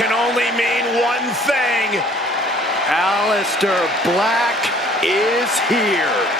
can only mean one thing. Aleister Black is here.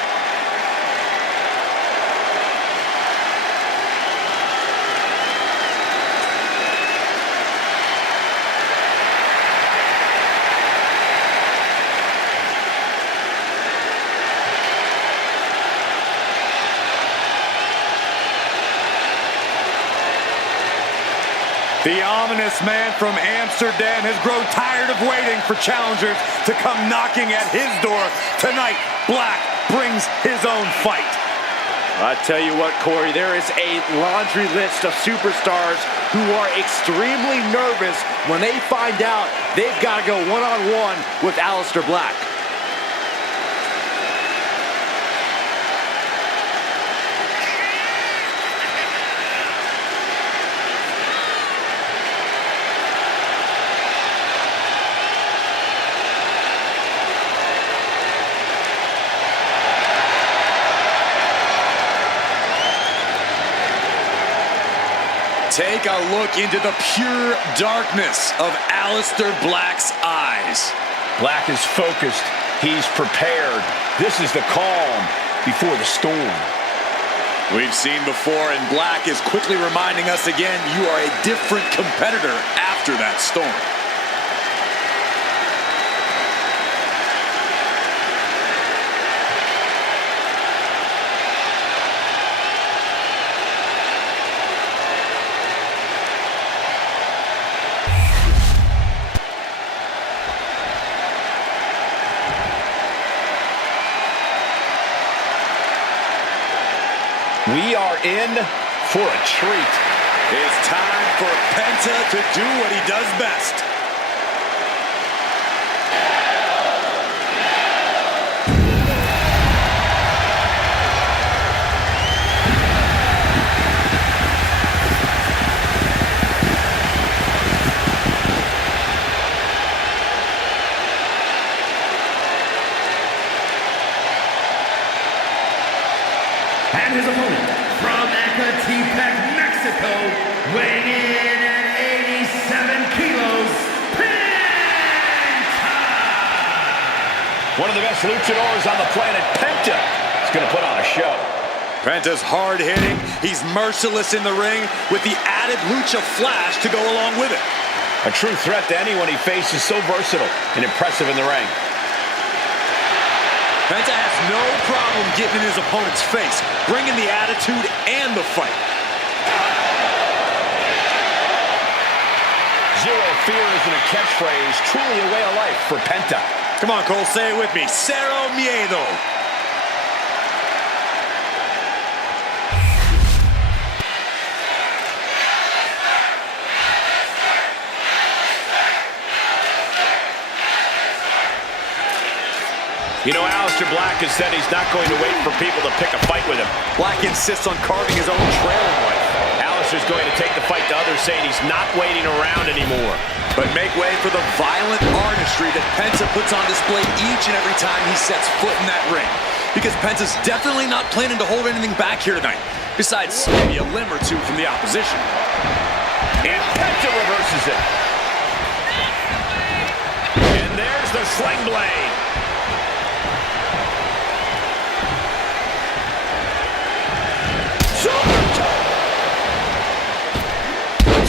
The ominous man from Amsterdam has grown tired of waiting for challengers to come knocking at his door. Tonight, Black brings his own fight. I tell you what, Corey, there is a laundry list of superstars who are extremely nervous when they find out they've got to go one-on-one with Aleister Black. Take a look into the pure darkness of Aleister Black's eyes. Black is focused. He's prepared. This is the calm before the storm. We've seen before, and Black is quickly reminding us again, you are a different competitor after that storm. We are in for a treat. It's time for Penta to do what he does best. And his opponent from Ecatepec, Mexico, weighing in at 87 kilos, Penta! One of the best luchadors on the planet, Penta, is going to put on a show. Penta's hard-hitting. He's merciless in the ring with the added lucha flash to go along with it. A true threat to anyone he faces, so versatile and impressive in the ring. Penta has no problem getting in his opponent's face, bringing the attitude and the fight. Zero fear isn't a catchphrase, truly a way of life for Penta. Come on, Cole, say it with me. Cero miedo. You know, Aleister Black has said he's not going to wait for people to pick a fight with him. Black insists on carving his own trail in life. Aleister's going to take the fight to others, saying he's not waiting around anymore. But make way for the violent artistry that Penta puts on display each and every time he sets foot in that ring. Because Penta's definitely not planning to hold anything back here tonight, besides maybe a limb or two from the opposition. And Penta reverses it. And there's the sling blade.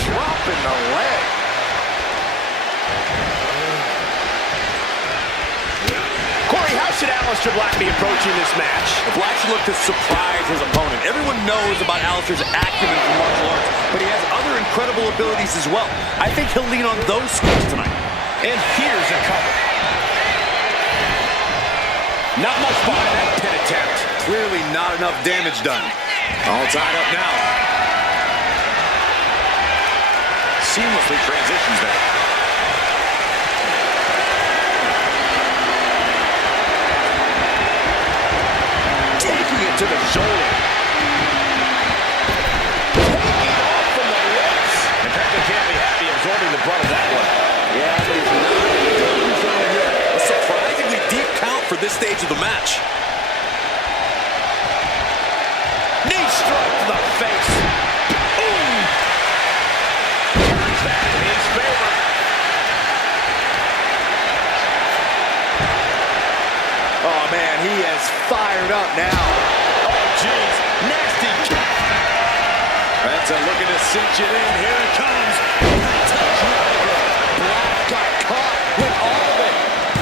Drop in the leg. Corey, how should Aleister Black be approaching this match? Black should look to surprise his opponent. Everyone knows about Aleister's acumen for martial arts, but he has other incredible abilities as well. I think he'll lean on those skills tonight. And here's a cover. Not much behind that pin attempt. Clearly not enough damage done. All tied up now. Seamlessly transitions there. Taking it to the shoulder. Taking off from the lips. And Penta can't be happy absorbing the brunt of that one. Yeah, but he's not done so yet. A surprisingly deep count for this stage of the match. Knee strike to the face. Ooh. Turns that in his favor. is fired up now. Oh, jeez. Nasty kick. Penta looking to cinch it in. Here it comes. Black got caught with all of it.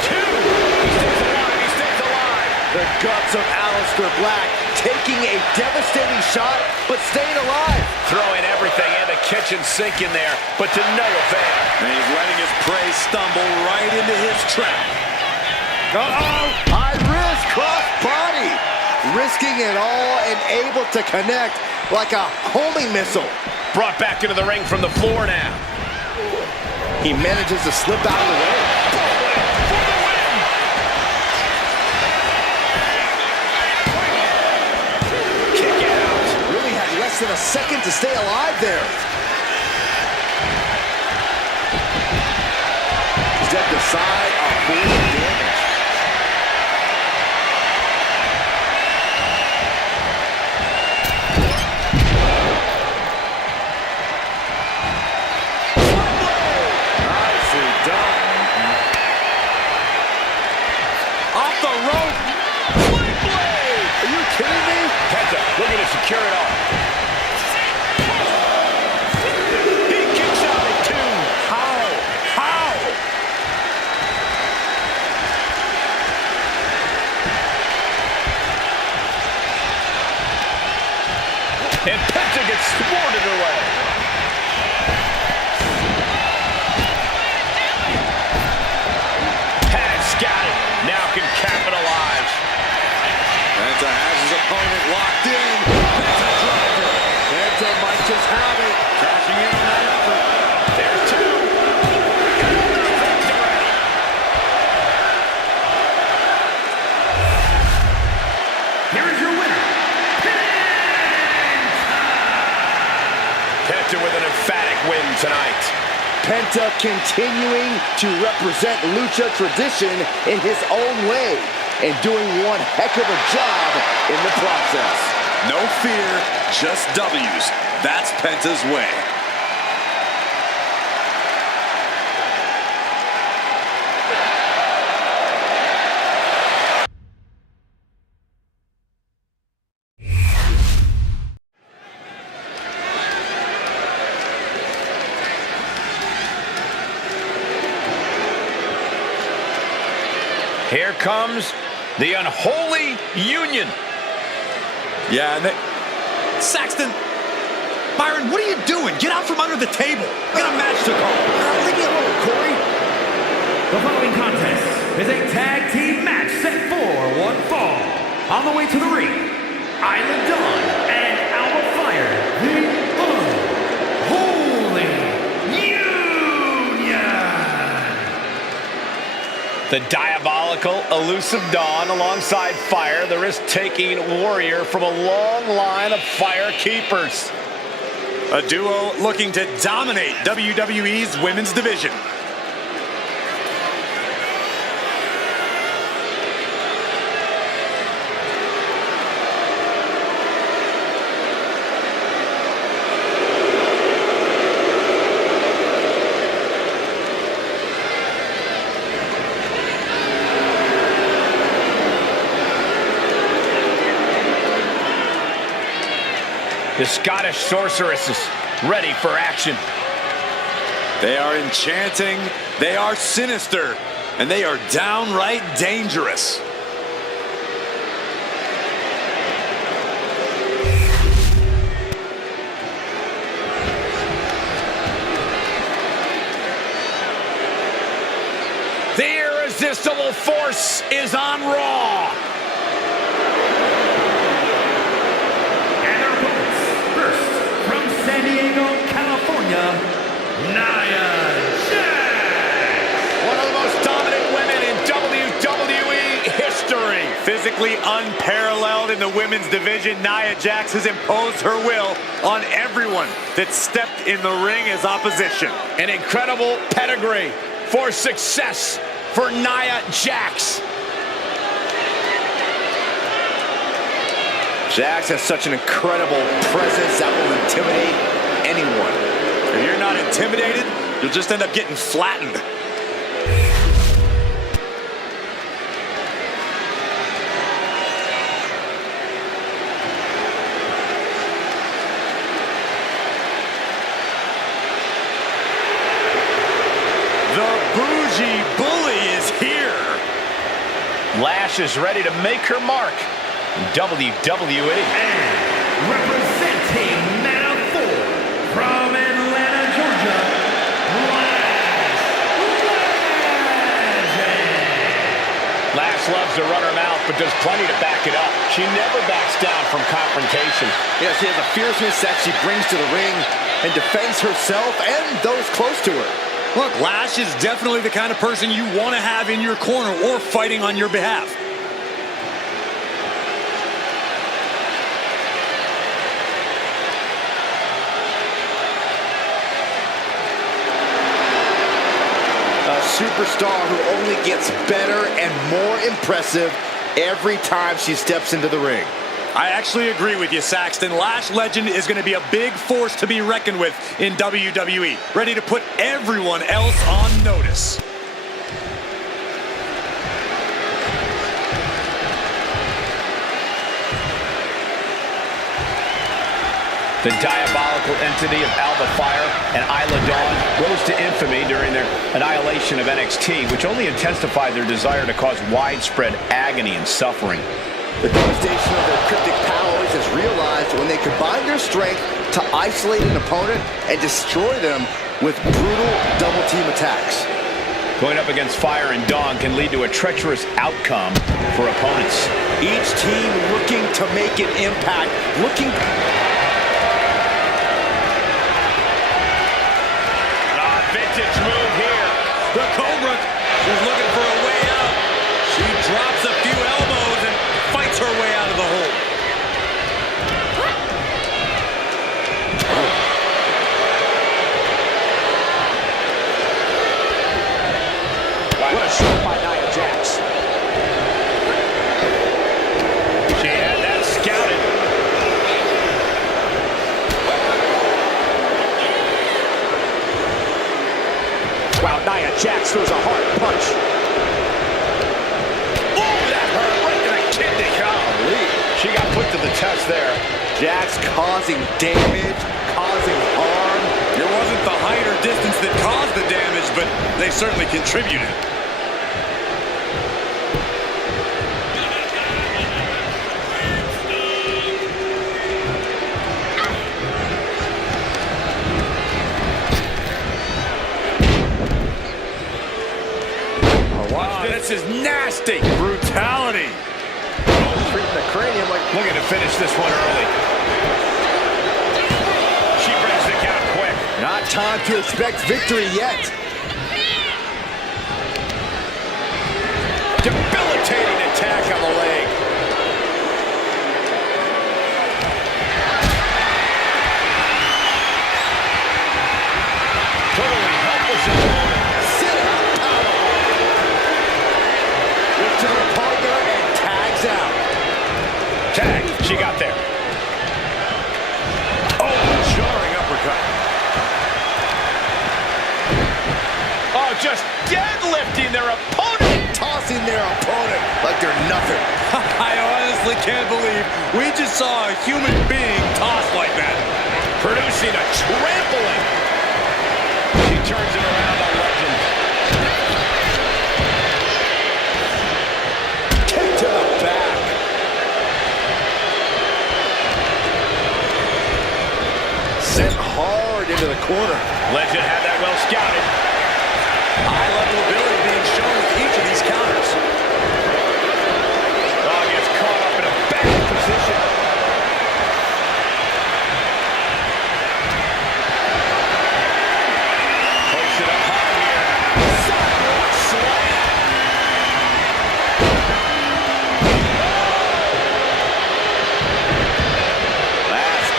Two. He stays alive. He stays alive. The guts of Aleister Black taking a devastating shot, but staying alive. Throwing everything in the kitchen sink in there, but to no avail. And he's letting his prey stumble right into his trap. Uh-oh! High risk, cross body. Risking it all and able to connect like a homing missile. Brought back into the ring from the floor now. He manages to slip out of the way. Kick out. Really had less than a second to stay alive there. Stepped aside, avoiding damage. Nicely done. Off the rope. Swing blade. Are you kidding me? Penta looking to secure it all. He kicks out at two. How? How? And Penta gets thwarted away. Had it scouted. Now can capitalize. Penta has his opponent locked in. Penta driver. Penta might just have it. Cashing in on that effort. There's two. Here is your winner, Penta with an emphatic win tonight. Penta continuing to represent lucha tradition in his own way and doing one heck of a job in the process. No fear, just W's. That's Penta's way. Here comes the unholy union. Yeah, and Saxton, Byron, what are you doing? Get out from under the table. Get a match to call. Leave me alone, Corey. The following contest is a tag team match set for one fall. On the way to the ring, Isla Dawn and Alba Fire, the Unholy Union. The diabolical, elusive Dawn alongside Fire, the risk-taking warrior from a long line of Fire keepers. A duo looking to dominate WWE's women's division. The Scottish sorceresses ready for action. They are enchanting, they are sinister, and they are downright dangerous. The irresistible force is on Raw. San Diego, California, Nia Jax. One of the most dominant women in WWE history. Physically unparalleled in the women's division, Nia Jax has imposed her will on everyone that stepped in the ring as opposition. An incredible pedigree for success for Nia Jax. Jax has such an incredible presence that will intimidate anyone. If you're not intimidated, you'll just end up getting flattened. bougie bully is here. Lash is ready to make her mark in WWE. And representing Man of 4 from Atlanta, Georgia, Lash loves to run her mouth, but does plenty to back it up. She never backs down from confrontation. Yeah, she has a fierceness that she brings to the ring and defends herself and those close to her. Look, Lash is definitely the kind of person you want to have in your corner or fighting on your behalf. A superstar who only gets better and more impressive every time she steps into the ring. I actually agree with you, Saxton. Lash Legend is going to be a big force to be reckoned with in WWE, ready to put everyone else on notice. The diabolical entity of Alba Fire and Isla Dawn rose to infamy during their annihilation of NXT, which only intensified their desire to cause widespread agony and suffering. The devastation of their cryptic powers is realized when they combine their strength to isolate an opponent and destroy them with brutal double-team attacks. Going up against Fire and Dawn can lead to a treacherous outcome for opponents. Each team looking to make an impact, looking... Vintage move here. The Cobra is looking for a way out. She drops a few elbows and fights her way out of the hole. What a shot by Nia Jax. She had that scouted. Wow, Nia Jax throws a hard punch. Oh, that hurt right in the kidney. Golly. She got put to the test there. Jax causing damage, causing harm. It wasn't the height or distance that caused the damage, but they certainly contributed. This is nasty. Brutality. Treating the cranium like... Looking to finish this one early. She brings the count quick. Not time to expect victory yet. Debilitating attack on the leg. Totally helpless in the moment. To the partner and tags out. Tag. She got there. Oh, jarring uppercut. Oh, just deadlifting their opponent. Tossing their opponent like they're nothing. I honestly can't believe we just saw a human being tossed like that. Producing a trampling. She turns it around on Legend. To the back. Sent hard into the corner. Legend had that well scouted. High level ability being shown with each of these counters. Oh, gets caught up in a bad position. Push it up high here. Sidewalk slam.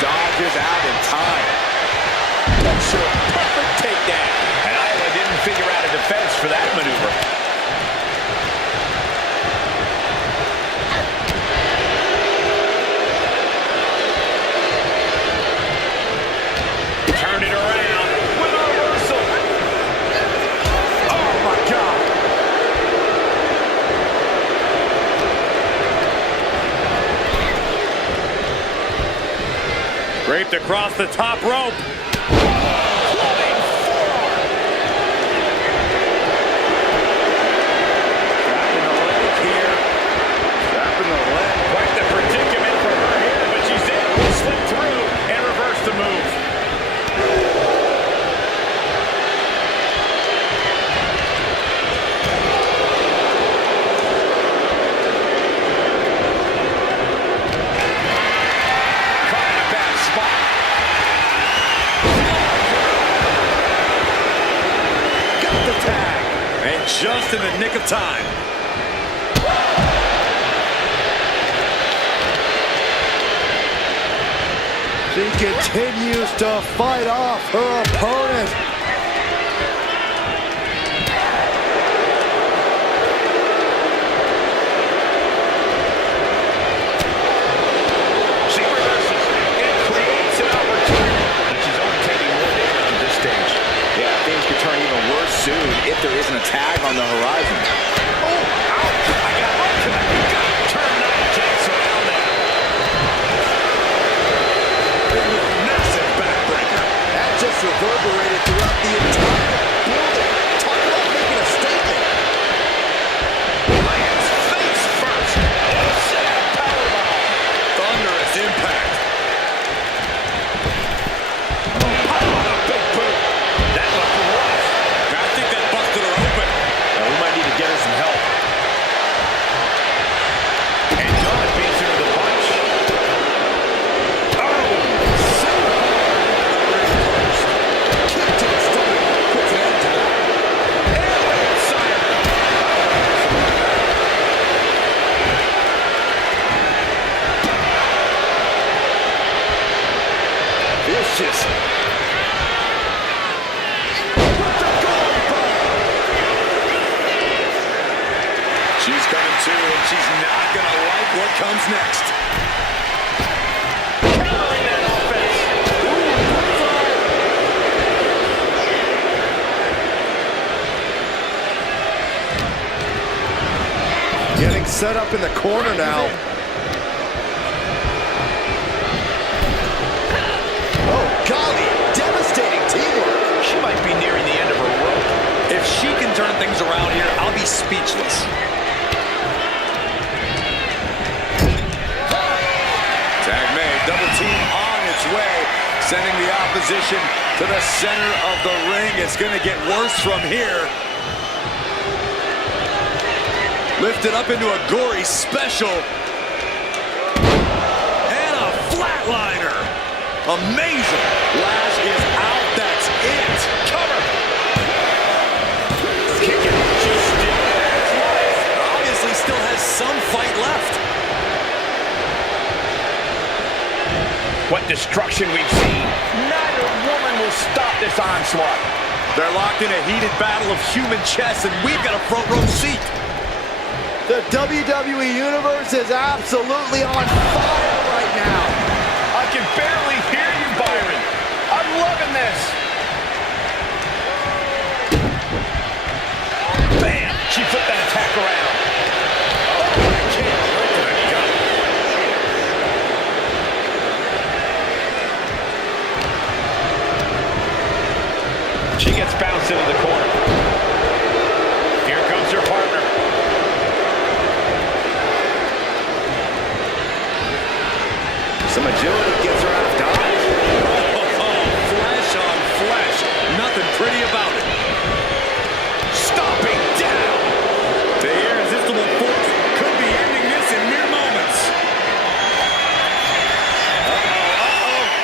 Dodges out in time. Picture perfect takedown. And Isla didn't figure out a defense for that maneuver. Turn it around with a reversal. Oh my God. Draped across the top rope. tag. And just in the nick of time. She continues to fight off her opponent. She reverses. It creates an opportunity. And she's only taking more damage at this stage. Yeah, things could turn even worse soon if there isn't a tag on the horizon. Oh, ouch. I got up to that. You got to turn Nia Jax around now. Massive backbreaker. That just reverberated throughout the entire building. Talk about making a statement. Lands face first. Set powerbomb. Thunderous impact. Oh, a big boot. That looked rough. I think that busted her open. We might need to get her some help. And Dawn beats her to the punch. Oh, Kick to the stomach. Puts an end to that. airway siren. Vicious. She's coming to, and she's not going to like what comes next. Countering that offense. Getting set up in the corner now. Oh, golly. Devastating teamwork. She might be nearing the end of her rope. If she can turn things around here, I'll be speechless. Tag made, double team on its way, sending the opposition to the center of the ring. It's going to get worse from here. Lifted up into a gory special. And a flatliner. Amazing. Lash is out, that's it. Cover. Kicking. She still has life. Obviously still has some fight left. What destruction we've seen. Neither woman will stop this onslaught. They're locked in a heated battle of human chess, and we've got a front row seat. The WWE Universe is absolutely on fire right now. I can barely hear you, Byron. I'm loving this. Bam! She flipped that attack around. Oh, my kick right to the gut. She gets bounced into the corner. Here comes her partner. Some agility gets her out of dodge. Oh, flesh on flesh. Nothing pretty about it. Stomping down. The irresistible force could be ending this in mere moments.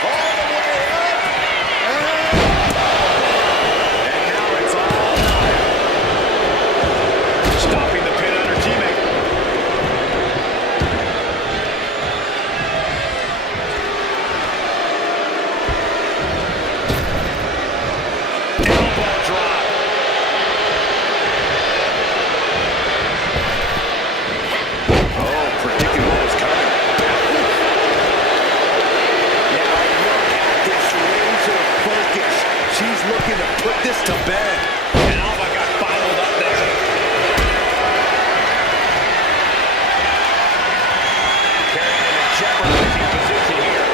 All the way up. And now it's all Nia. Stopping the pin on her teammate. Elbow drop. Oh, predicting what was coming. Now look at this laser focus. She's looking to put this to bed. And Alba got bottled up there. Carrying in a jeopardizing position here.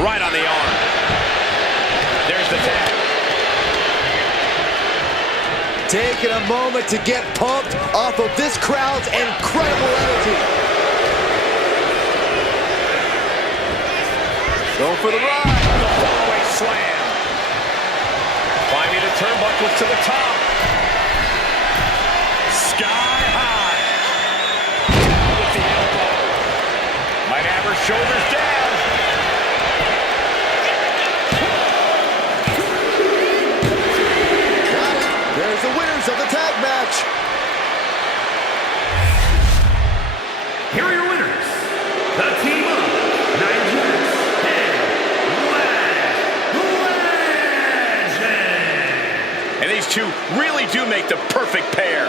Right on the arm. There's the tag. Taking a moment to get pumped off of this crowd's incredible energy. Going for the ride. The fallaway slam. Climbing the turnbuckles to the top. Sky high. With the shoulders down. Got it. There's the winners of the tag match. Here are your winners. The team of Nia Jax and Legend. And these two really do make the perfect pair.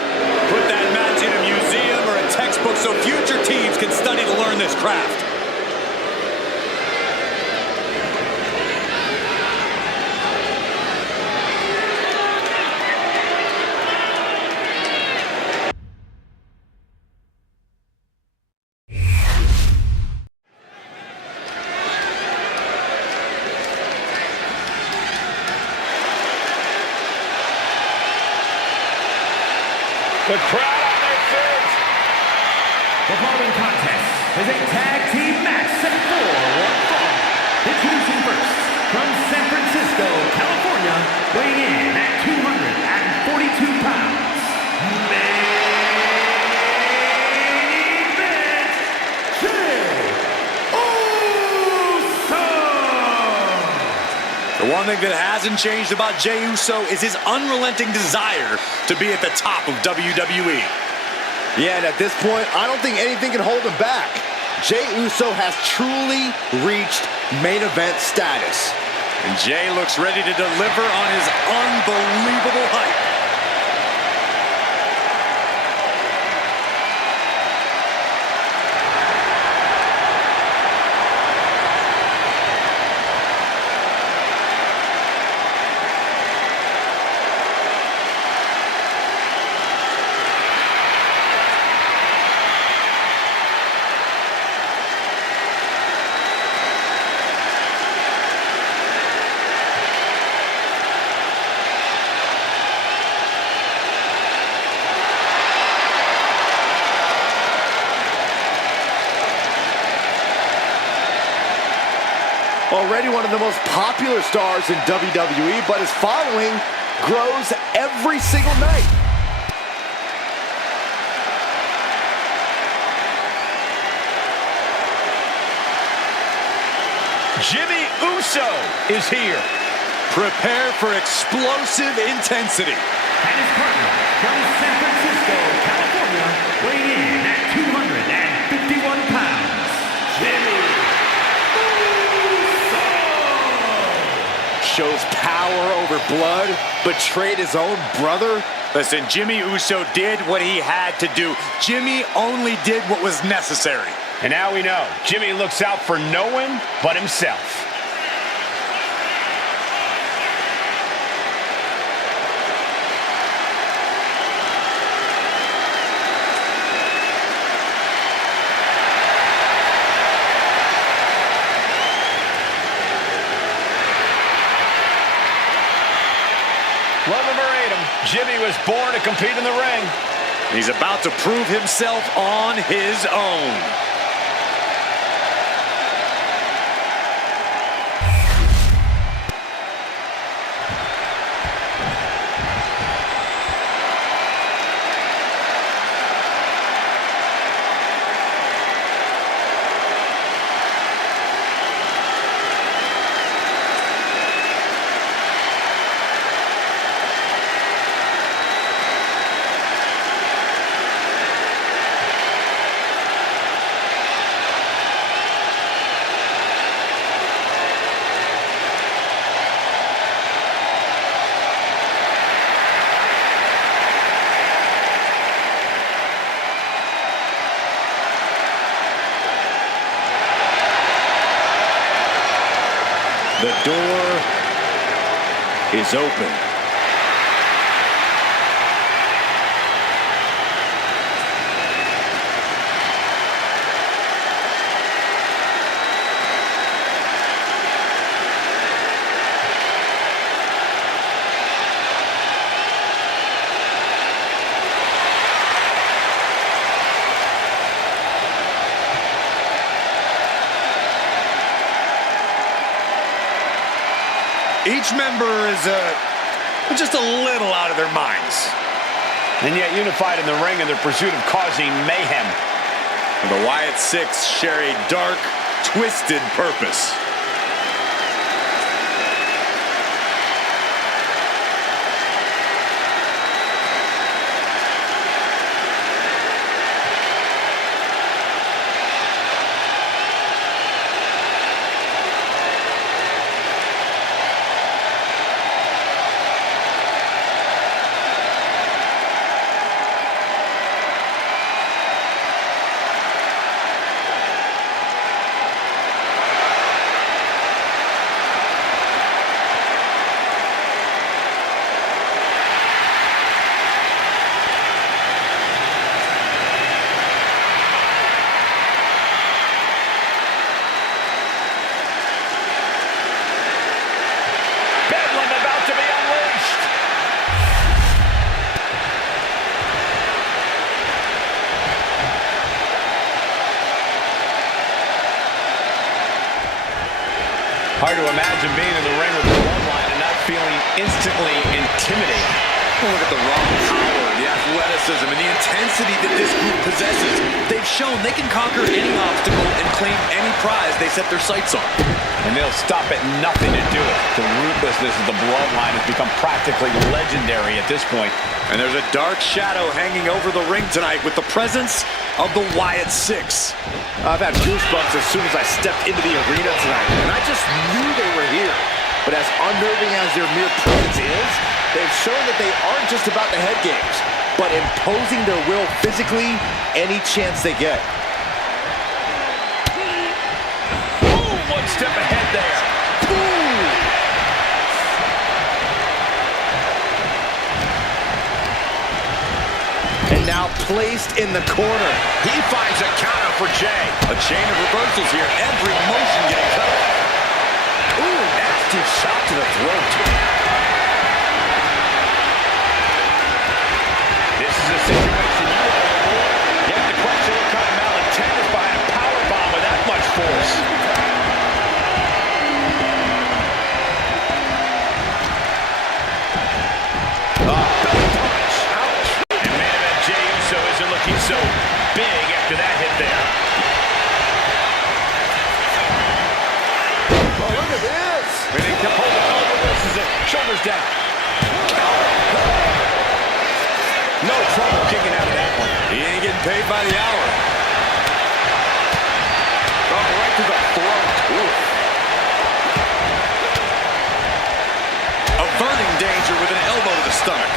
Put that match in a museum or a textbook so future teams can study to learn this craft. The crowd on their feet. The following contest is a tag team match set for one fall. Introducing first, from San Francisco, California, weighing in at 242 pounds. Main event, Jey Uso! The one thing that hasn't changed about Jey Uso is his unrelenting desire to be at the top of WWE. Yeah, and at this point, I don't think anything can hold him back. Jey Uso has truly reached main event status. And Jey looks ready to deliver on his unbelievable hype. Already one of the most popular stars in WWE, but his following grows every single night. Jimmy Uso is here. Prepare for explosive intensity. And his partner, from San Francisco, California, weighing in at 251 pounds, Jimmy Uso! Shows power over blood, betrayed his own brother. Listen, Jimmy Uso did what he had to do. Jimmy only did what was necessary. And now we know, Jimmy looks out for no one but himself. Love him or hate him, Jimmy was born to compete in the ring. He's about to prove himself on his own. The door is open. Each member is just a little out of their minds. And yet unified in the ring in their pursuit of causing mayhem. The Wyatt Six share a dark, twisted purpose. Hard to imagine being in the ring with the bloodline and not feeling instantly intimidated. Look at the raw power, the athleticism, and the intensity that this group possesses. They've shown they can conquer any obstacle and claim any prize they set their sights on. And they'll stop at nothing to do it. The ruthlessness of the bloodline has become practically legendary at this point. And there's a dark shadow hanging over the ring tonight with the presence of the Wyatt Six. I've had goosebumps as soon as I stepped into the arena tonight, and I just knew they were here. But as unnerving as their mere presence is, they've shown that they aren't just about the head games, but imposing their will physically any chance they get. Ooh, one step ahead there. And now placed in the corner. He finds a counter for Jay. A chain of reversals here, every motion getting cut. Ooh, nasty shot to the throat. This is a situation you have to question what kind of malintent is behind a powerbomb with that much force. Looking so big after that hit there. Oh, look at this. And he kept holding on to this as it shoulders down. No trouble kicking out of that one. He ain't getting paid by the hour. Oh, right to the throat. Averting danger with an elbow to the stomach.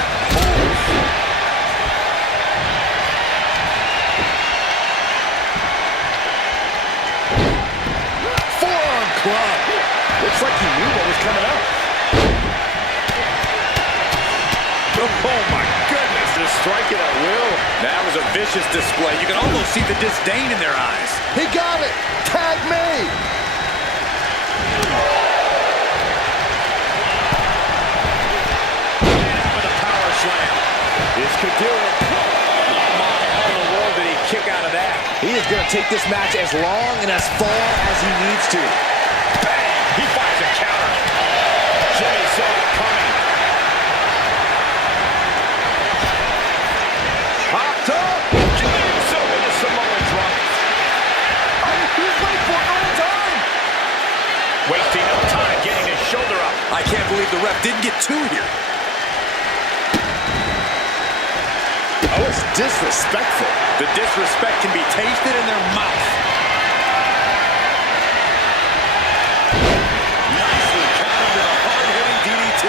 Club. Looks like he knew what was coming up. Oh my goodness, they're striking at will. That was a vicious display. You can almost see the disdain in their eyes. He got it. Tag me. With a power slam. This could do it. How in the world did he kick out of that? He is going to take this match as long and as far as he needs to. Bang! He finds a counter. Jimmy saw it coming. Hopped up. Jimmy so in the Samoan drop. He's waiting for it all the time. Wasting no time getting his shoulder up. I can't believe the ref didn't get two here. Oh, it's disrespectful. The disrespect can be tasted in their mouth. Nicely countered with a hard-hitting DDT.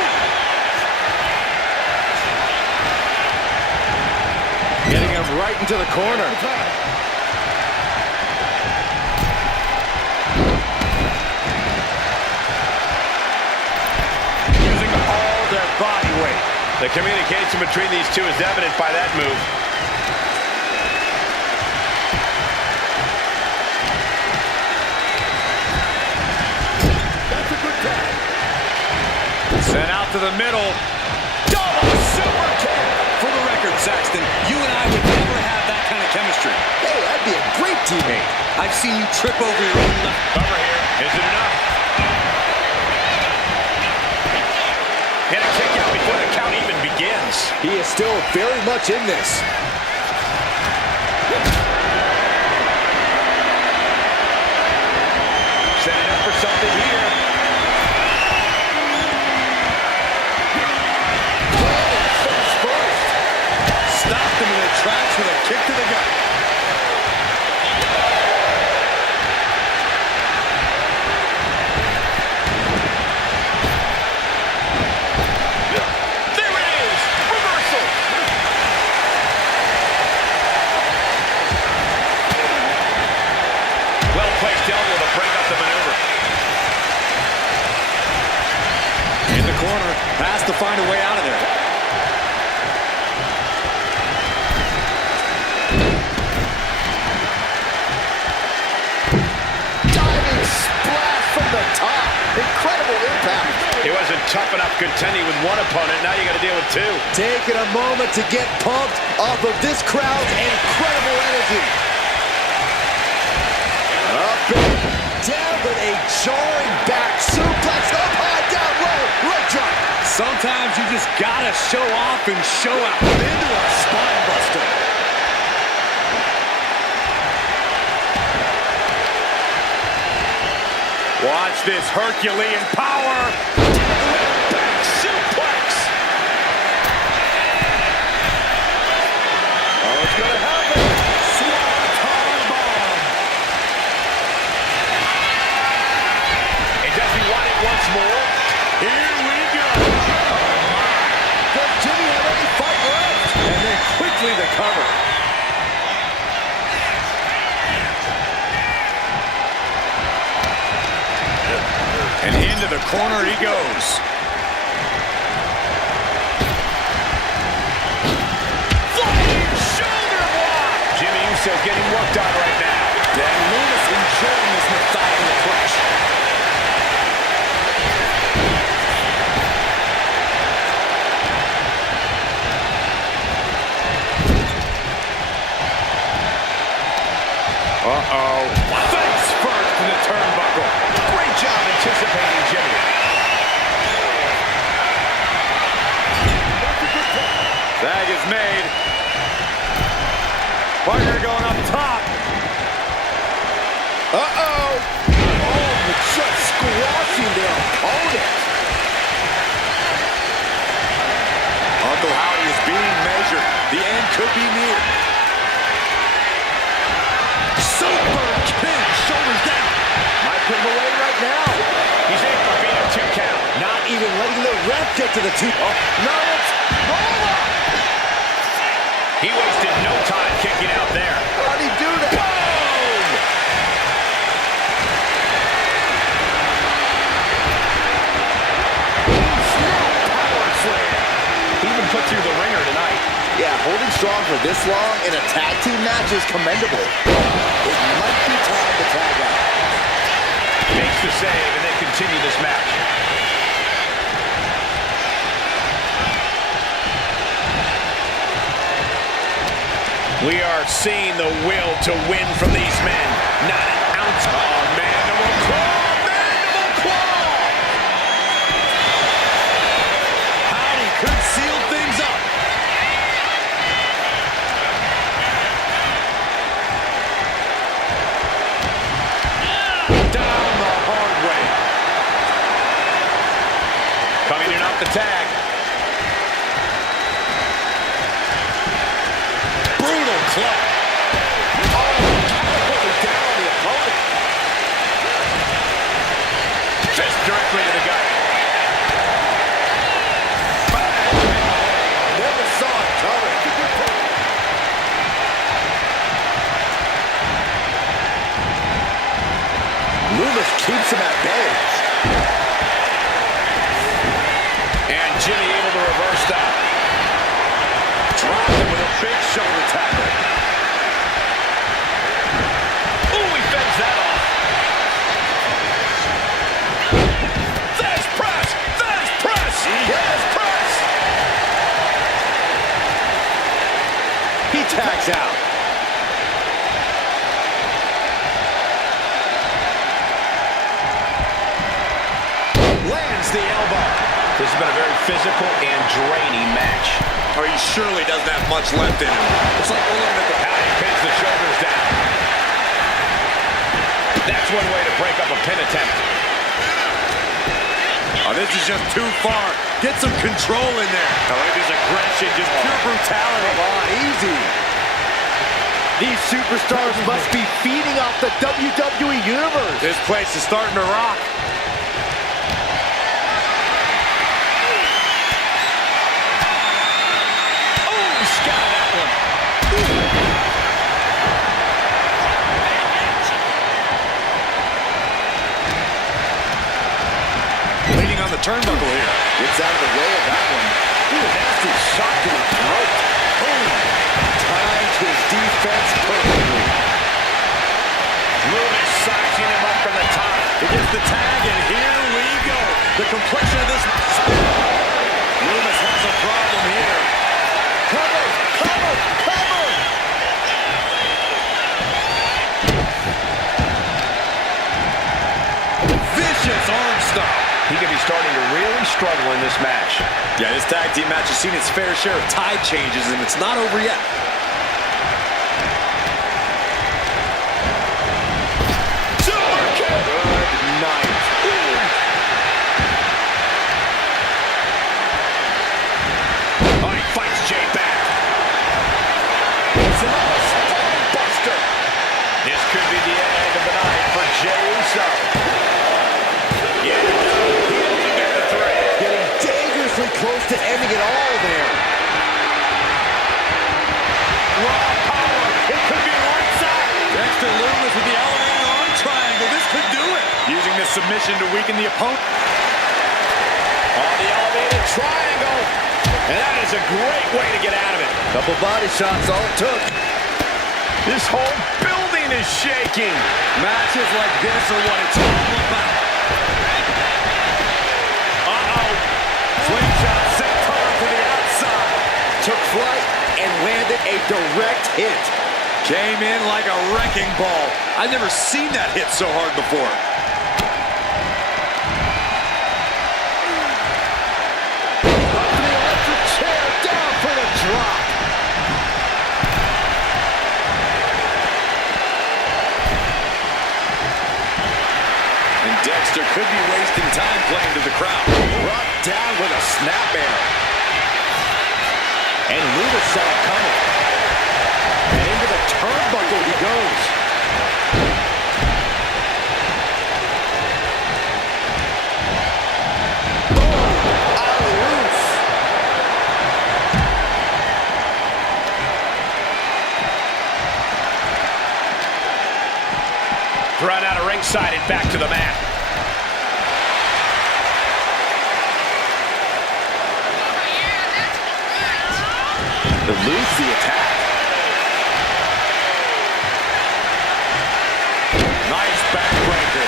Getting him right into the corner. Using all their body weight. The communication between these two is evident by that move. That's a good tag. Sent out to the middle. Double super kick. For the record, Saxton, you and I would never have that kind of chemistry. Hey, that'd be a great teammate. I've seen you trip over your own left. Cover here. Is it enough? Get a kick out before the count even begins. He is still very much in this. tracks with a kick to the gut. There it is! Reversal! Well-placed elbow to break up the maneuver. In the corner, has to find a way out of there. Diving splash from the top. Incredible impact. He wasn't tough enough contending with one opponent. Now you got to deal with two. Taking a moment to get pumped off of this crowd's incredible energy. Up and down with a jarring back suplex. Up high, down low, leg drop. Sometimes you just gotta show off and show out. Into a spine buster. Watch this Herculean power. Back suplex. Oh, it's gonna happen. Swanton bomb. And does he want it once more? Here we go. Does Jimmy have any fight left? And then quickly the cover. And into the corner he goes. Flying shoulder block. Jimmy Uso getting worked on right now. And Lumis enjoying this methodical approach. Uh-oh. Face first in the turnbuckle. Great job anticipating Jimmy. Tag is made. Partner going up top. Uh-oh. Oh, just squashing their opponent. Uncle Howdy is being measured. The end could be near. Super kick, shoulders down. Might put him away right now. He's in for being a 2 count. Not even letting the ref get to the two. Oh, no, it's roll up. He wasted no time kicking out there. How'd he do that? Boom! Power slam. He even put through the ringer tonight. Yeah, holding strong for this long in a tag team match is commendable. It might be time to tag out. Makes the save, and they continue this match. We are seeing the will to win from these men. Not an ounce. Oh, mandible claw! Mandible claw! Howdy could seal things up. Down the hard way. Coming in off the tag. Brutal club. Catapulted down the opponent. Fist directly to the gut. Never saw it coming. Lumis keeps him at bay. And Jimmy able to reverse that. Dropped him with a big shoulder tackle. Ooh, he fends that off. There's press! There's press! There's press! He tags out. Lands the elbow. This has been a very physical and draining match. Or he surely doesn't have much left in him. It's like we're looking at the How he pins the shoulders down. That's one way to break up a pin attempt. Oh, this is just too far. Get some control in there. I like his aggression, just pure brutality. Come on, easy. These superstars must be feeding off the WWE Universe. This place is starting to rock. Oh, scouted that one. Leaning on the turnbuckle here. Gets out of the way of that one. Ooh, nasty shot to the throat. Boom. Times his defense perfectly. Loomis sizing him up from the top. He gets the tag, and here we go. The complexion of this. Loomis has a problem here. Cover, cover, cover. Vicious arm stomp. He could be starting to really struggle in this match. Yeah, this tag team match has seen its fair share of tide changes, and it's not over yet. Super kick. Good night. Oh, he fights Jay back. It's another spine buster. This could be the end of the night for Jey Uso. Yeah, he didn't get the three. Getting dangerously close to ending it all there. Raw power. It could be ringside. Dexter Loomis with the elevated arm triangle. This could do it. Using this submission to weaken the opponent. On the elevated triangle. And that is a great way to get out of it. Couple body shots, all it took. This whole building is shaking. Matches like this are what it's all about. Uh-oh. Slingshot sent Carter to the outside. Took flight and landed a direct hit. Came in like a wrecking ball. I've never seen that hit so hard before. Up to the electric chair, down for the drop. And Dexter could be wasting time playing to the crowd. Brought down with a snap arrow. And Loomis saw it coming. And into the turnbuckle he goes. Oh, out of the roof. Thrown out of ringside and back to the mat. Eludes the attack. Nice backbreaker.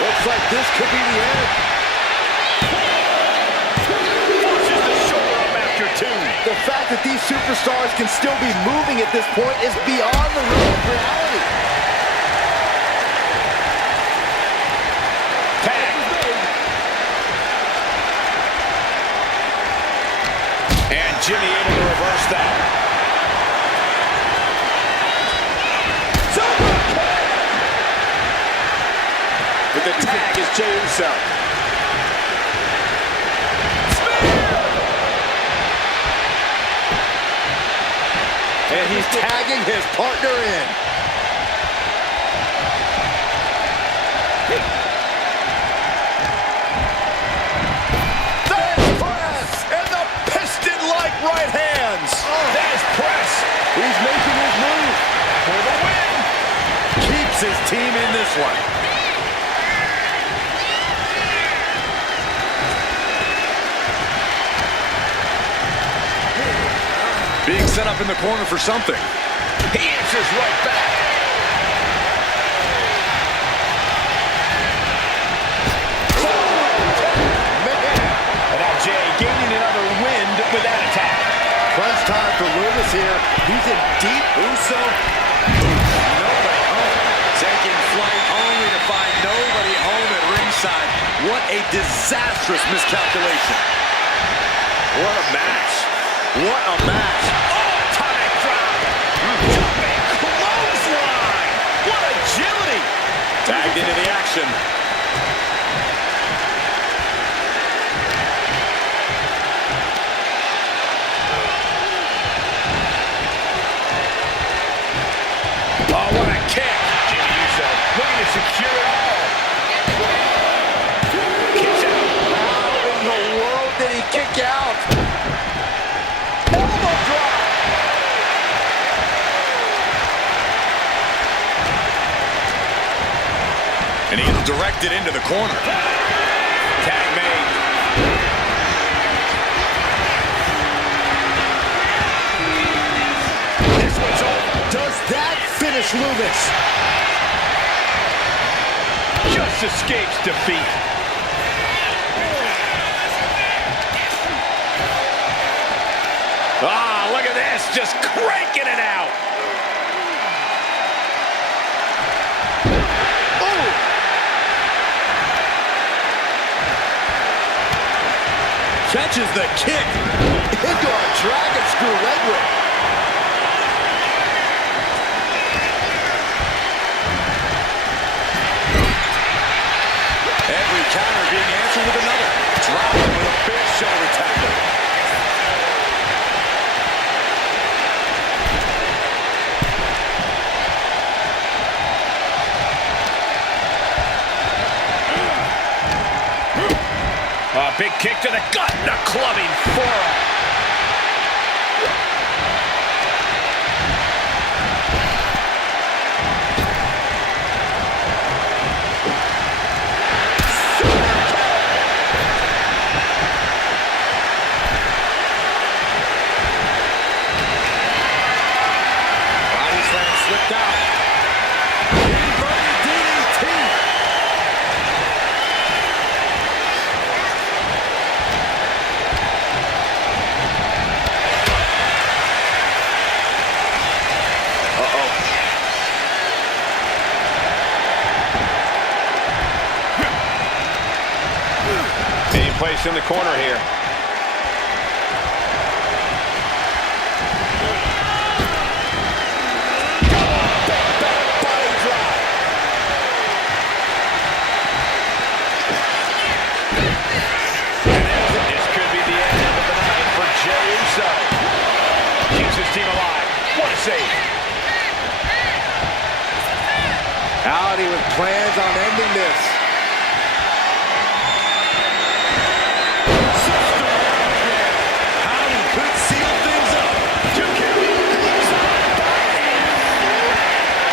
Looks like this could be the end. Forces the shoulder up after two. The fact that these superstars can still be moving at this point is beyond the realm of reality. Tag. And Jimmy able to reverse that. With the tag is Jey Uso. And he's tagging his partner in. There's press! And the piston-like right hands. There's press. He's making his move. For the win. Keeps his team in this one. Being set up in the corner for something. He answers right back. And now Jay gaining another wind with that attack. Crunch time for Loomis here. He's in deep. Uso. Nobody home. Taking flight only to find nobody home at ringside. What a disastrous miscalculation. What a match. What a match. Oh, atomic drop. Jumping clothesline. What agility. Tagged into the action. Oh, what a kick. Jimmy Uso looking to secure it all. Kicks out. How in the world did he kick out? Elbow drop. And he gets directed into the corner. Tag made. This one's over. Does that finish Loomis? Just escapes defeat. Ah, look at this. Just cranking it out. Catches the kick. Into a dragon screw leg whip. Every counter being answered with another. Dropping with a big shoulder tackle. A big kick to the gut and a clubbing forearm. Body slam slipped out. Inverted DDT. Being placed in the corner here. This could be the end of the night for Jey Uso. Keeps his team alive. What a save. Howdy with plans on ending this. Howdy could seal things up. 2 count.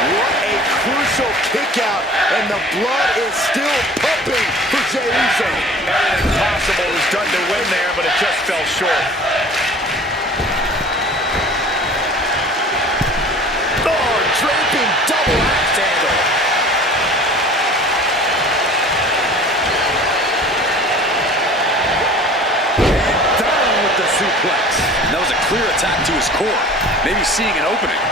What a crucial kick out, and the blood is still pumping for Jey Uso. Everything possible was done to win there, but it just fell short. Oh, draping double axe handle. Down with the suplex. And that was a clear attack to his core. Maybe seeing an opening.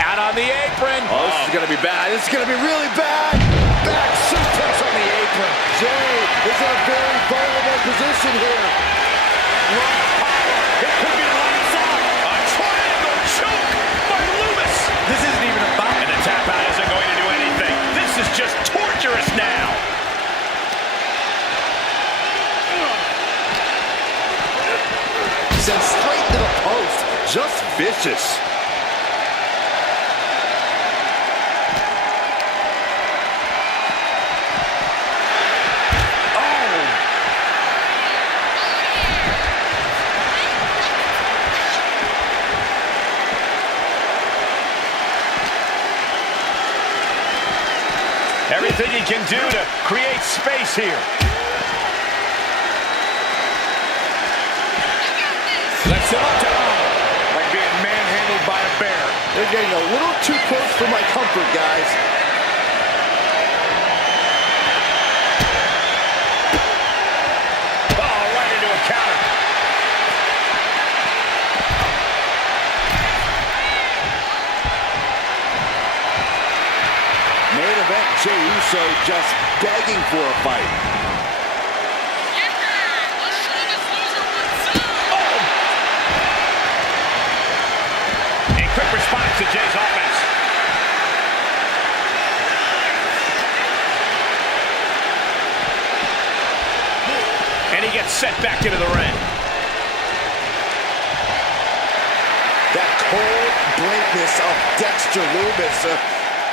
Out on the apron. Oh, this is going to be bad. This is going to be really bad. Back suplex on the apron. Jey is in a very vulnerable position here. It could be lights out. A triangle choke by Loomis. This isn't even about. And the tap out isn't going to do anything. This is just torturous now. Sent straight to the post. Just vicious. Everything he can do to create space here. Let's him down. Like being manhandled by a bear. They're getting a little too close for my comfort, guys. Oh, right into a counter. Main event, Jey Uso just begging for a fight. A quick response to Jay's offense. And he gets set back into the ring. That cold blankness of Dexter Lumis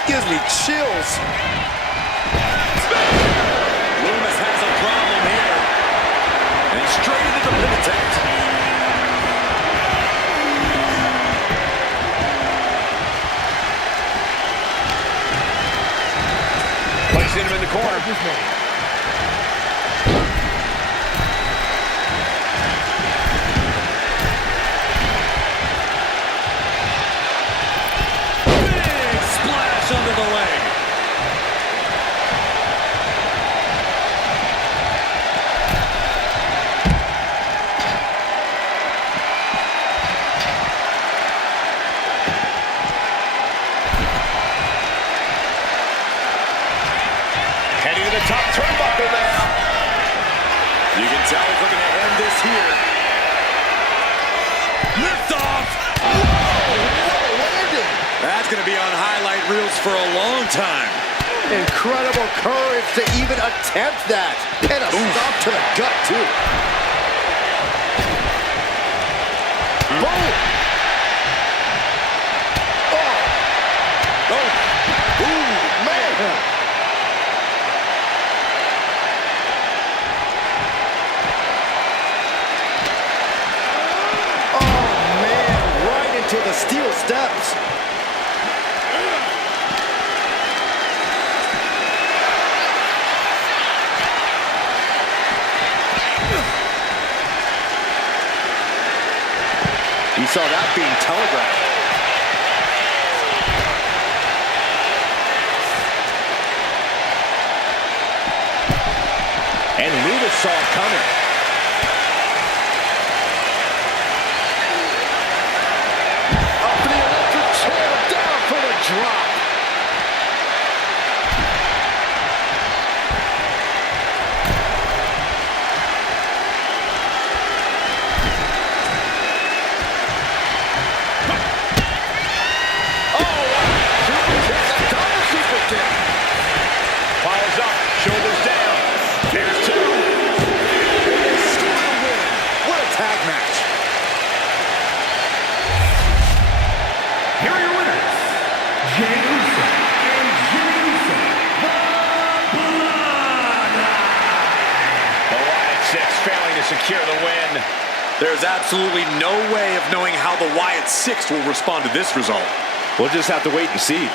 gives me chills. Lumis has a problem here. And straight into the pin attempt. Placing him in the corner. Big splash under the leg. Heading to the top turnbuckle now. You can tell he's looking to end this here. Lift off. That's going to be on highlight reels for a long time. Incredible courage to even attempt that. And a stop to the gut, too. Boom! Oh! Ooh, man! To the steel steps. You saw that being telegraphed. And Lumis saw it coming. Drop. Piles up, shoulders down. There's two. What a tag match. Here are your winners, Jey Uso and Jimmy Uso, the Bloodline. The Wyatt Six failing to secure the win. There's absolutely no way of knowing how the Wyatt Six will respond to this result. We'll just have to wait and see.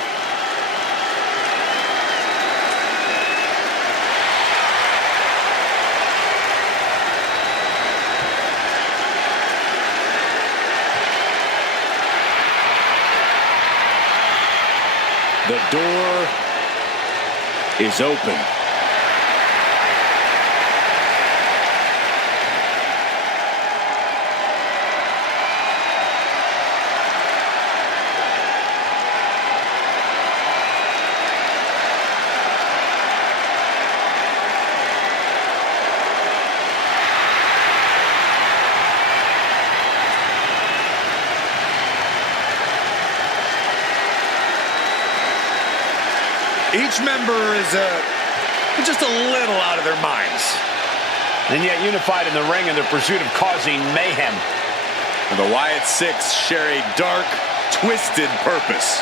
The door is open. Each member is just a little out of their minds. And yet unified in the ring in their pursuit of causing mayhem. And the Wyatt Six share a dark, twisted purpose.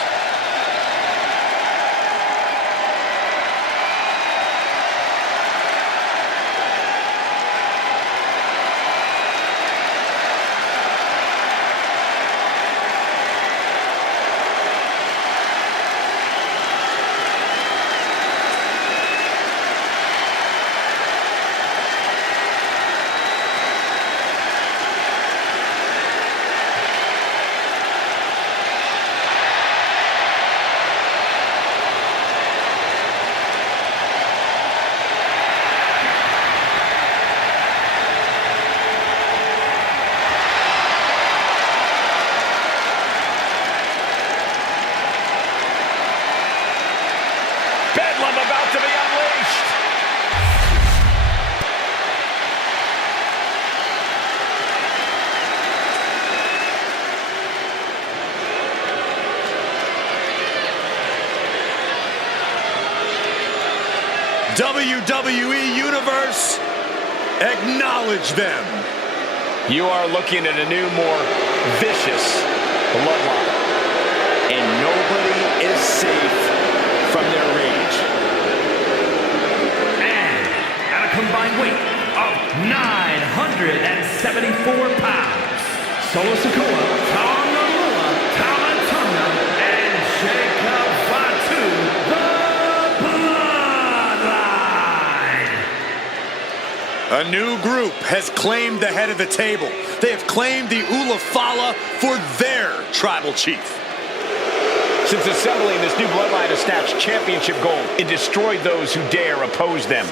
Bedlam about to be unleashed. WWE Universe, acknowledge them. You are looking at a new, more vicious bloodline. And nobody is safe from their rage. And at a combined weight of 974 pounds, Solo Sikoa, Tonga Tamatonga, and Jacob Fatu, the Bloodline. A new group has claimed the head of the table. They have claimed the Ulafala for their tribal chief. Since assembling, this new bloodline has snatched championship gold and destroyed those who dare oppose them.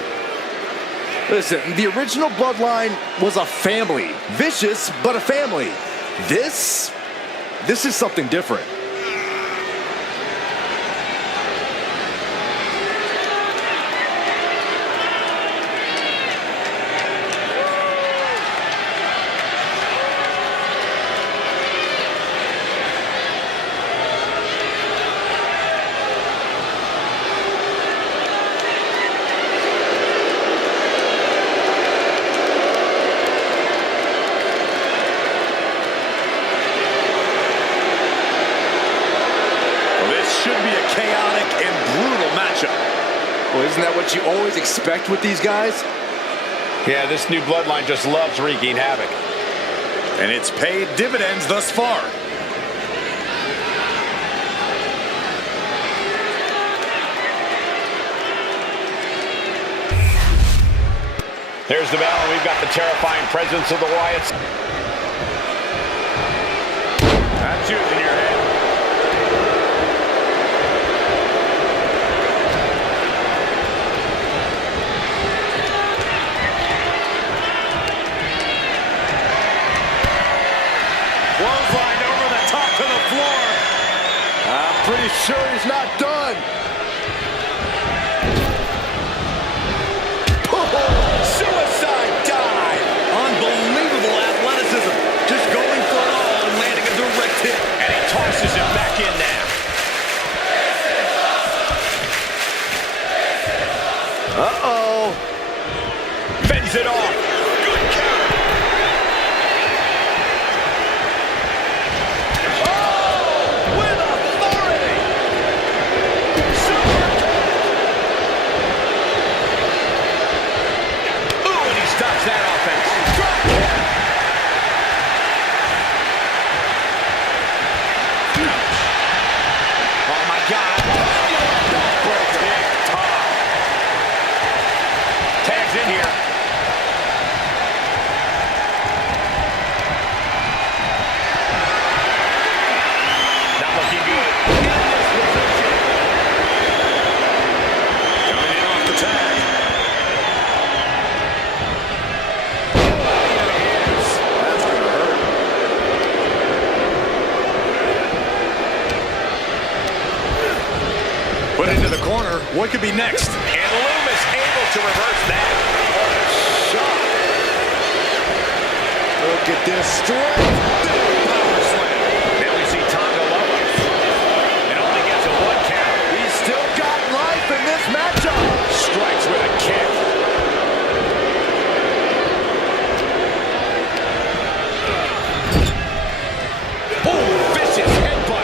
Listen, the original bloodline was a family. Vicious, but a family. This is something different. Should be a chaotic and brutal matchup. Well, isn't that what you always expect with these guys? Yeah, this new bloodline just loves wreaking havoc. And it's paid dividends thus far. There's the bell, and we've got the terrifying presence of the Wyatts. That's using your head. Clothesline over the top to the floor. I'm pretty sure he's not done. Suicide dive. Unbelievable athleticism. Just going for it all and landing a direct hit. And he tosses him back in now. Uh-oh. Fends it off. Good count. That offense. Oh my God. Big top. Tags in here. Not looking good. In this position. Coming in off the tag. Put into the corner. What could be next? And Loomis able to reverse that. What a shot. Look at this strength. Power slam. Now we see Tonga Loa. It only gets a 1 count. He's still got life in this matchup. Strikes with a kick. Oh, vicious headbutt.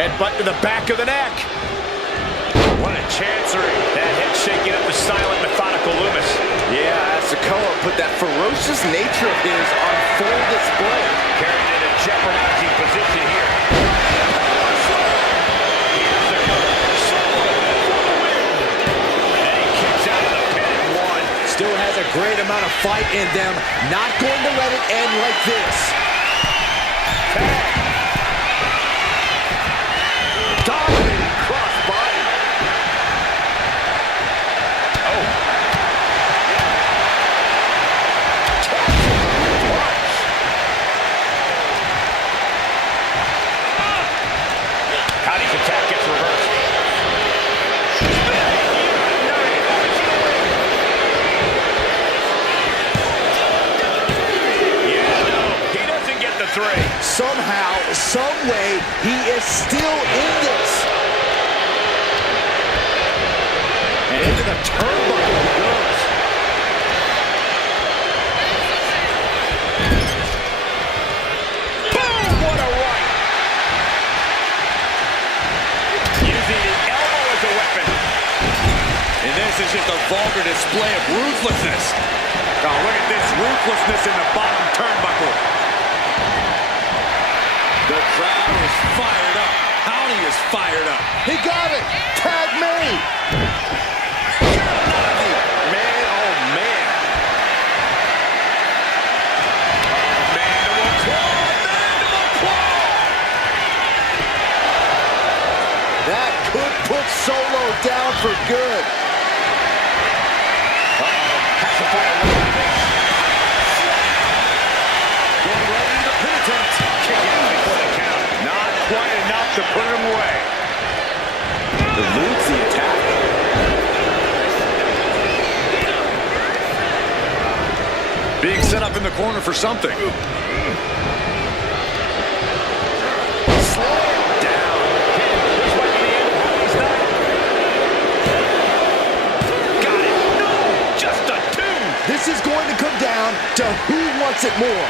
Headbutt to the back of the neck. What a chancery. That head shaking up the silent, methodical Loomis. Yeah, Sikoa put that ferocious nature of his on full display. Carried in a jeopardizing position here. Here's the cover. And he kicks out of the pin at 1. Still has a great amount of fight in them. Not going to let it end like this. Dominating crossbody. Oh. Cody's attack gets reversed. three. Somehow, some way, he is still in this. And into the turnbuckle he goes. Boom! What a right. Using the elbow as a weapon. And this is just a vulgar display of ruthlessness. Oh, look at this ruthlessness in the bottom turnbuckle. The crowd is fired up. Howdy is fired up. He got it. Tag me. Man, oh man. Mandible claw, mandible claw. That could put Solo down for good. Has to find a way out of this. Going right into the pin attempt. Kick out before the count. Not quite enough to put him away. Eludes the attack. Being set up in the corner for something. This is going to come down to who wants it more.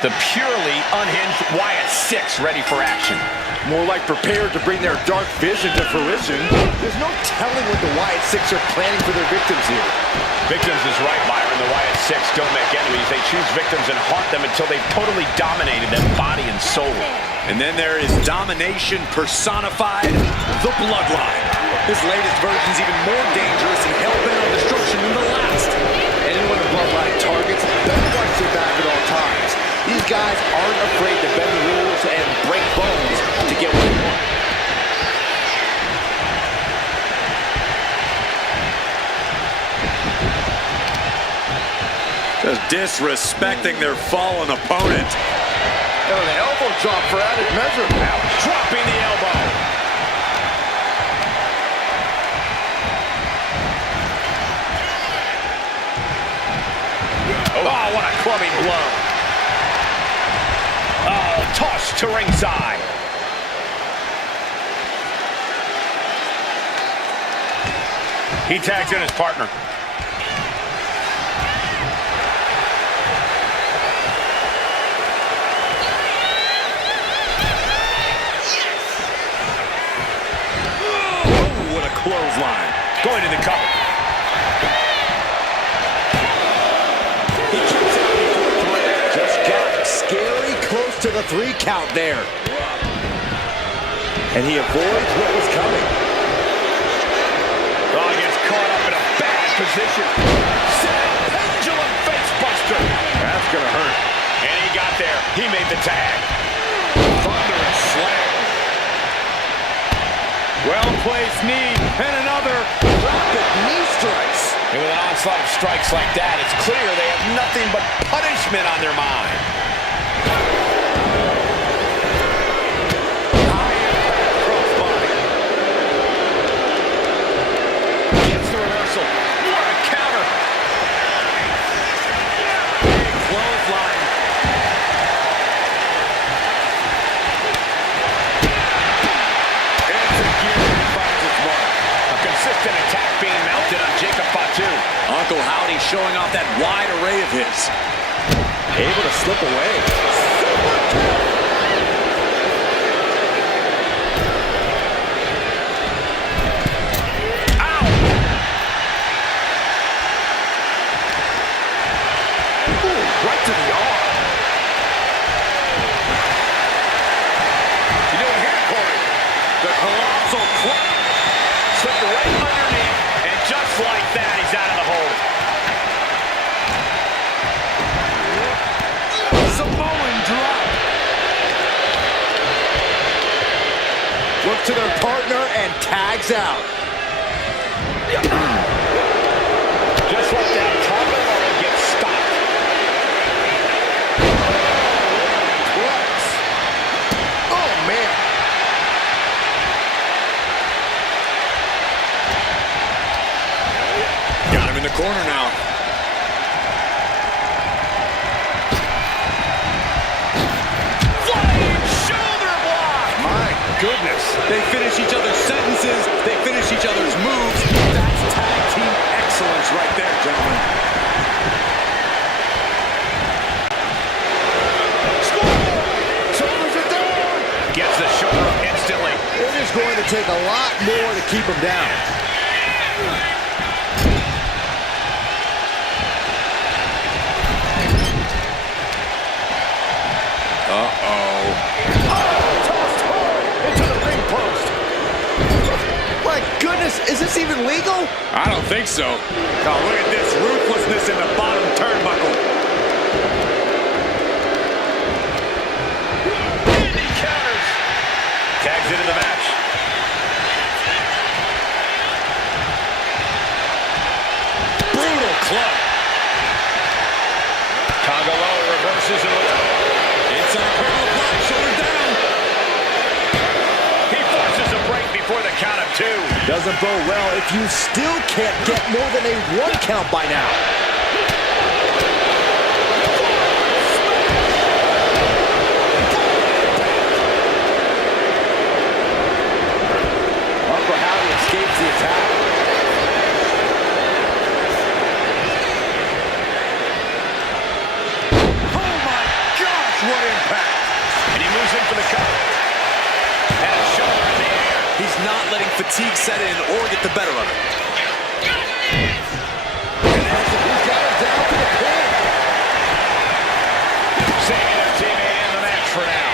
The purely unhinged Wyatt 6 ready for action. More like prepared to bring their dark vision to fruition. There's no telling what the Wyatt Six are planning for their victims here. Victims is right, Byron. The Wyatt 6 don't make enemies. They choose victims and haunt them until they've totally dominated them body and soul. And then there is domination personified, the Bloodline. This latest version is even more dangerous and hell-bent on destruction than the last. Anyone the Bloodline targets better watch their back at all times. These guys aren't afraid to bend the rules and break bones to get what they want. Just disrespecting their fallen opponent. And an elbow drop for added measure. Now dropping the elbow. Oh, what a clubbing blow. Oh, toss to ringside. He tags in his partner. Clothesline. Going to the cover. He kicks out before three. Just got scary close to the 3 count there. And he avoids what was coming. Oh, he gets caught up in a bad position. Set up pendulum face buster. That's going to hurt. And he got there. He made the tag. Thunderous slam. Well-placed knee, and another Rapid knee strikes. And with an onslaught of strikes like that, it's clear they have nothing but punishment on their mind. high impact crossbody. Gets the reversal. What a counter. Big clothesline. Consistent attack being mounted on Jacob Fatu. Uncle Howdy showing off that wide array of his. Able to slip away. Ow! Ooh, right to the arm. You doing here, Corey? The colossal club. Slipped right underneath, and just like that, he's out of the hold. Samoan drop. Look to their partner and tags out. Just like that, Carter Lowe gets stopped. Clutch. Oh, man. They finish each other's sentences. They finish each other's moves. That's tag team excellence right there, gentlemen. Shoulders are down. Gets the shoulder up instantly. It is going to take a lot more to keep him down. Tossed hard into the ring post. My goodness, is this even legal? I don't think so. Oh, look at this ruthlessness in the bottom turnbuckle. And he counters. Tags into the match. Brutal club. Congo low reverses and Inside cradle block, shoulder down. he forces a break before the count of 2. Doesn't bode well if you still can't get more than a 1 count by now. Uncle Howdy escapes the attack. Oh my gosh, what impact. And he moves in for the cover. And a shoulder in the air. He's not letting fatigue set in or get the better of it. He's got him down to the pin. Saving their teammate in the match for now.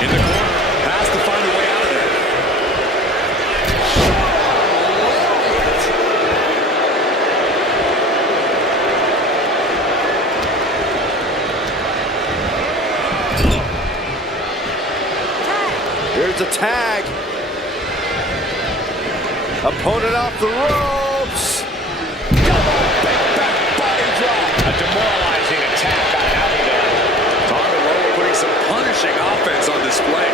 In the corner, has to find a way out of there. Here's a tag. Opponent off the ropes. Big back body drop. A demoralizing attack on out of there. Congo putting some punishing offense on display.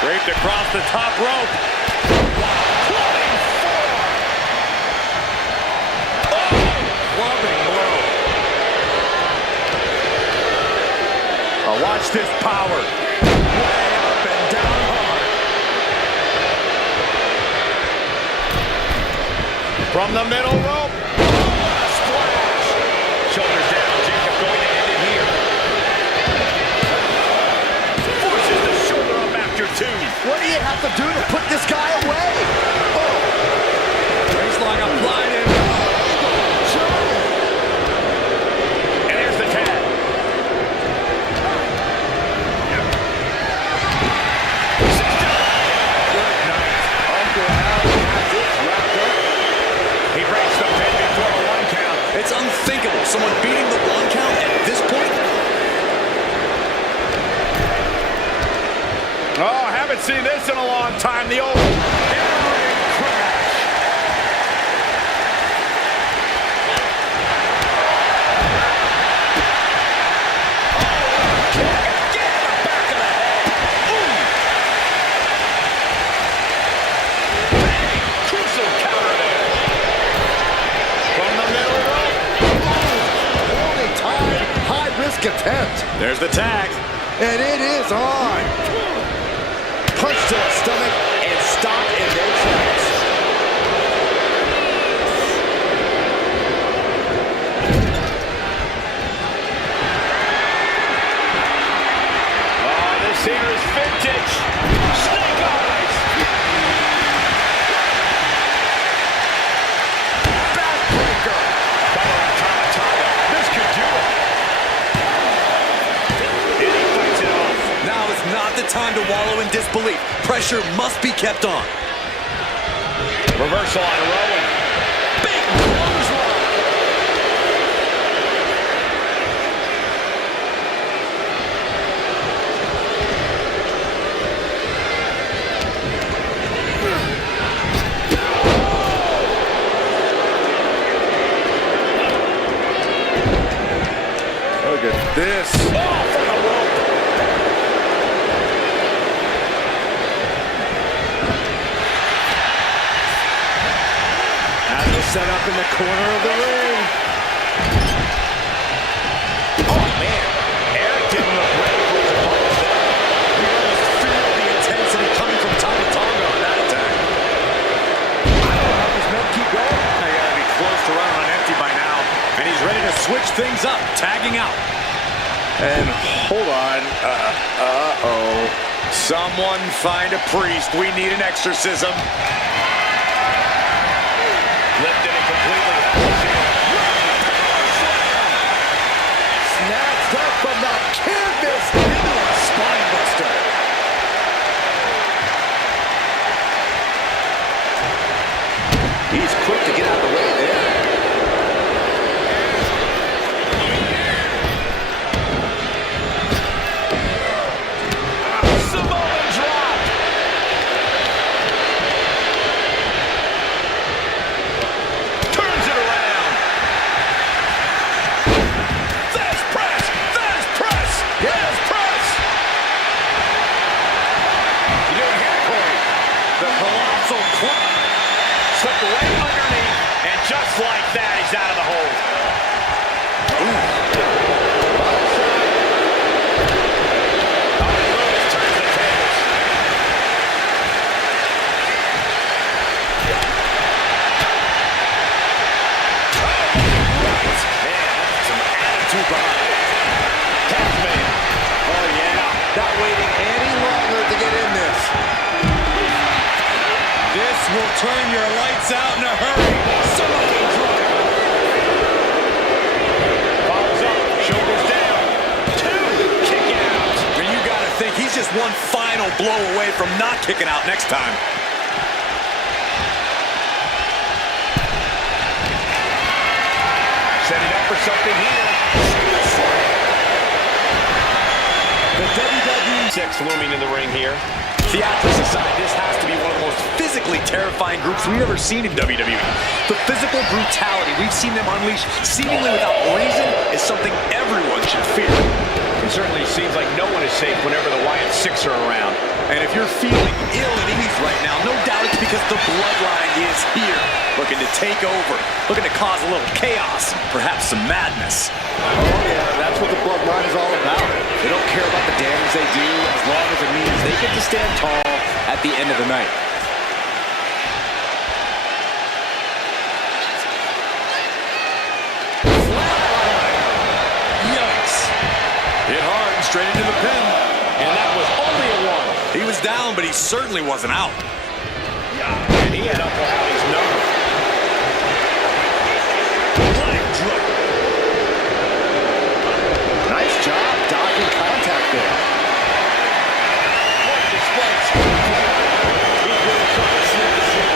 Draped across the top rope. Clubbing blow. Oh, watch this power. Way up and down hard. From the middle rope. Splash. Shoulders down. Jacob going to end it here. Forces the shoulder up after 2. What do you have to do to put this guy away? Waistlock applied in. And there's the tag. Good night. Uncle Howdy has this wrapped up. He breaks the pin before the 1 count. It's unthinkable. Someone beating the 1 count at this point. Oh, I haven't seen this in a long time. The old in-ring crash. Crucial counter there. From the middle rope. Holding time, high risk attempt. There's the tag. And it is on. Punch to the stomach and stop in their tracks. Oh, this here is vintage. Snake eyes. Backbreaker. Covering Tamatanga. This could do it. And he fights it off. Now is not the time to wallow in disbelief. Pressure must be kept on. Reversal on Rowan. Big clothesline. set up in the corner of the ring. Oh, man. Eric didn't look ready for his opponent there. You almost feel the intensity coming from Tommy Tonga on that attack. I don't know how these men keep going. They gotta be close to running on empty by now. And he's ready to switch things up, tagging out. And hold on. Uh-oh. Someone find a priest. We need an exorcism. Lifted and completely helpless here. Snatched up from the canvas into a spine buster. He's quick to get out of the way there. Samoan drop. Turns it around. There's press. There's press. There's press. You doing here, Corey? The colossal club. Slipped right underneath, and just like that, he's out of the hold. Bobby Lewis turns the tables. Man, that's some attitude behind it. Tasman. Oh, yeah. Not waiting any longer to get in this. This will turn your lights out in a hurry. Samoan drop. Follows up, shoulders down. 2 kick out. And you gotta think he's just one final blow away from not kicking out next time. Setting up for something here. The WWE 6 looming in the ring here. Theatrics aside, this has to be one of the most physically terrifying groups we've ever seen in WWE. The physical brutality we've seen them unleash seemingly without reason is something everyone should fear. It certainly seems like no one is safe whenever the Wyatt Six are around. And if you're feeling ill at ease right now, no doubt it's because the bloodline is here, looking to take over, looking to cause a little chaos, perhaps some madness. Oh, yeah, that's what the bloodline is all about. They don't care about the damage they do as long as it means they get to stand tall at the end of the night. Yikes. Hit hard and straight into the pin. And that was only a 1. He was down, but he certainly wasn't out. And he had Uncle Howie's number. Leg drop. Nice job dodging contact there. What displays? He's really trying to snip this thing.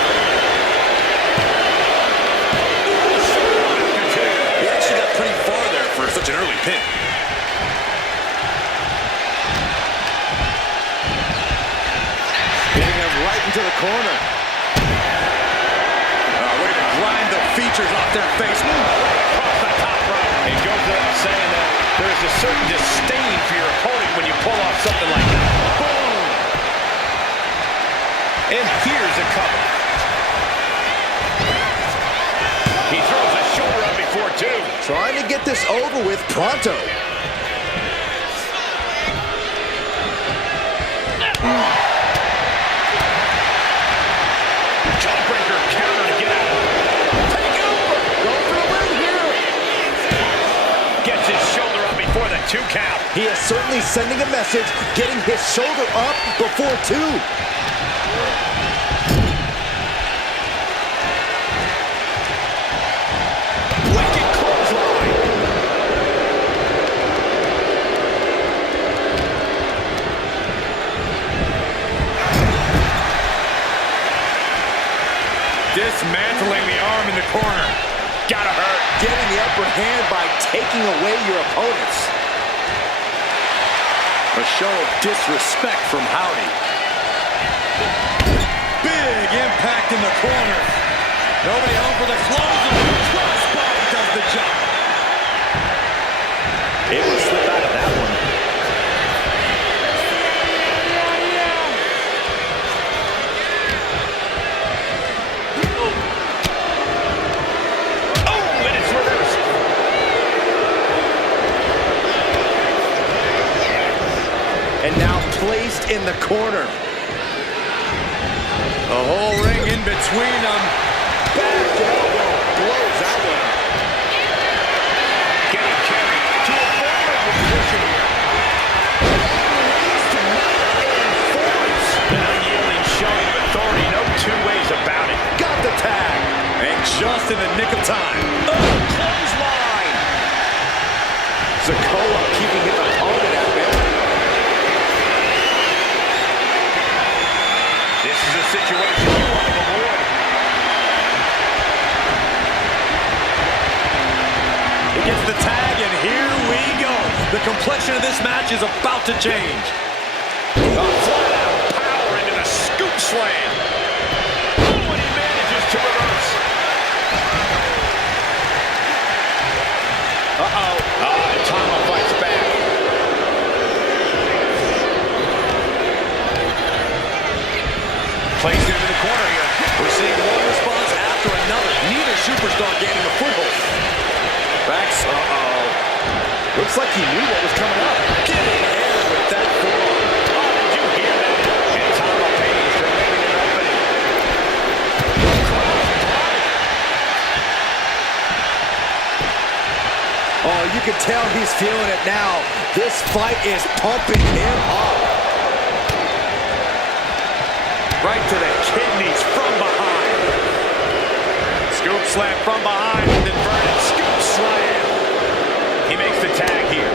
He actually got pretty far there for such an early pin. Hitting him right into the corner. We're going to grind the features off their face. Across the top rope. It goes without saying that there's a certain disdain for your opponent when you pull off something like that. Boom! And here's a cover. He throws a shoulder up before 2. Trying to get this over with pronto. Jawbreaker counter to get out. Take over. Go for the win here. Gets his shoulder up before the 2 count. He is certainly sending a message, getting his shoulder up before 2. Wicked clothesline. Dismantling the arm in the corner. Gotta hurt. Getting the upper hand by taking away your opponents. A show of disrespect from Howdy. Big impact in the corner. Nobody home for the close. Crossbody does the job. Able to slip out of that one. and now placed in the corner. The whole ring in between them. Back elbow blows that one up. Getting carried to a vulnerable position here. An unyielding showing of authority, no two ways about it. Got the tag. And just in the nick of time. Clothesline. Sikoa keeping his opponent at bay. This is a situation you want to avoid. He gets the tag, and here we go. The complexion of this match is about to change. Flat-out power into the scoop slam. Oh, and he manages to reverse. Uh-oh. Tama fights back. Placed into the corner here. We're seeing one response after another. Neither superstar gaining a foothold. Rex, looks like he knew what was coming up. Getting air with that forearm. Oh, did you hear that? And Tama pays for making an opening. Oh, you can tell he's feeling it now. This fight is pumping him up. Right to the kidneys from behind. Scoop slam from behind with inverted scoop slam. He makes the tag here.